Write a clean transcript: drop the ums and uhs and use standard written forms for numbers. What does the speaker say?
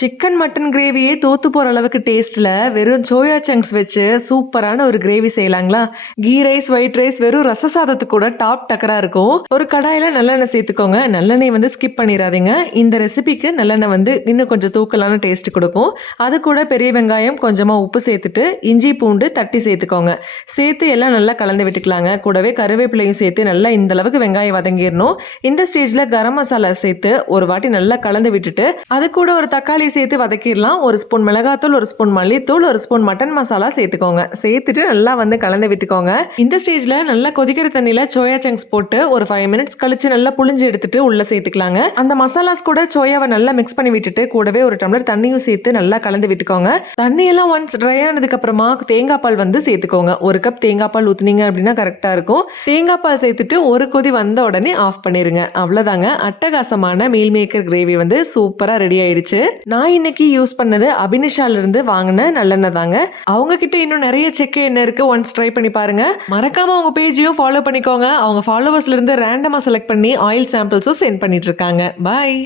Chicken, mutton கிரேவியே தோத்து போற அளவுக்கு டேஸ்ட்ல வெறும் சோயா சங்க்ஸ் வச்சு சூப்பரான ஒரு கிரேவி செய்யலாங்களா? கீ ரைஸ், ஒயிட் ரைஸ் வெறும் ரச சாதத்துக்கு கூட டாப் டக்கரா இருக்கும். ஒரு கடாயில நல்லெண்ணெய் சேர்த்துக்கோங்க. நல்லெண்ணெய் வந்து ஸ்கிப் பண்ணிறாதீங்க. இந்த ரெசிபிக்கு நல்லெண்ணெய் வந்து இன்னும் கொஞ்சம் தூக்கலான டேஸ்ட் குடுக்கும். அது கூட பெரிய வெங்காயம், கொஞ்சமா உப்பு சேர்த்துட்டு, இஞ்சி, பூண்டு தட்டி சேர்த்துக்கோங்க. சேர்த்து எல்லாம் நல்லா கலந்து விட்டுக்கலாங்க. கூடவே கருவேப்பிலையும் சேர்த்து நல்லா இந்த அளவுக்கு வெங்காயம் வதங்கிரணும். இந்த ஸ்டேஜ்ல கரம் மசாலா சேர்த்து ஒரு வாட்டி நல்லா கலந்து விட்டுட்டு, அது கூட ஒரு தக்காளி சேர்த்து வதக்கிடலாம். 1 ஸ்பூன் மிளகாத்தூள், 1 ஸ்பூன் மல்லித்தூள், 1 ஸ்பூன் மட்டன் மசாலா சேர்த்துக்கோங்க. சேர்த்துட்டு நல்லா வந்து கலந்து விட்டுக்கோங்க. இந்த ஸ்டேஜ்ல நல்லா கொதிக்கிற தண்ணியில சோயா சங்க்ஸ் போட்டு ஒரு 5 மினிட்ஸ் கழிச்சு நல்லா புழிஞ்சு எடுத்துட்டு உள்ள சேர்த்துக்கலாங்க. அந்த மசாலாஸ் கூட சோயாவை நல்லா மிக்ஸ் பண்ணி விட்டுட்டு கூடவே ஒரு டம்ளர் தண்ணியும் சேர்த்து நல்லா கலந்து விட்டுக்கோங்க. தண்ணி எல்லாம் ஒன்ஸ் ட்ரை ஆனதுக்கு அப்புறமா தேங்காய் பால் வந்து சேர்த்துக்கோங்க. 1 கப் தேங்காய் பால் ஊத்துனீங்க அப்படின்னா கரெக்டா இருக்கும். தேங்காய் பால் சேர்த்துட்டு ஒரு கொதி வந்த உடனே ஆஃப் பண்ணிருங்க. அவ்வளவுதாங்க, அட்டகாசமான மீல் மேக்கர் கிரேவி வந்து சூப்பரா ரெடி ஆயிடுச்சு. நான் இன்னைக்கு யூஸ் பண்ணது அபினிஷால இருந்து வாங்கின நல்லெண்ணெய் தாங்க. அவங்க கிட்ட இன்னும் நிறைய செக்கு எண்ணெய் இருக்கு. ஒன்ஸ் ட்ரை பண்ணி பாருங்க. மறக்காம அவங்க பேஜையும் ஃபாலோ பண்ணிக்கோங்க. அவங்க ஃபாலோவர்ஸ்ல இருந்து ரேண்டமா செலக்ட் பண்ணி ஆயில் சாம்பிள்ஸும் சென்ட் பண்ணிட்டு இருக்காங்க. பாய்.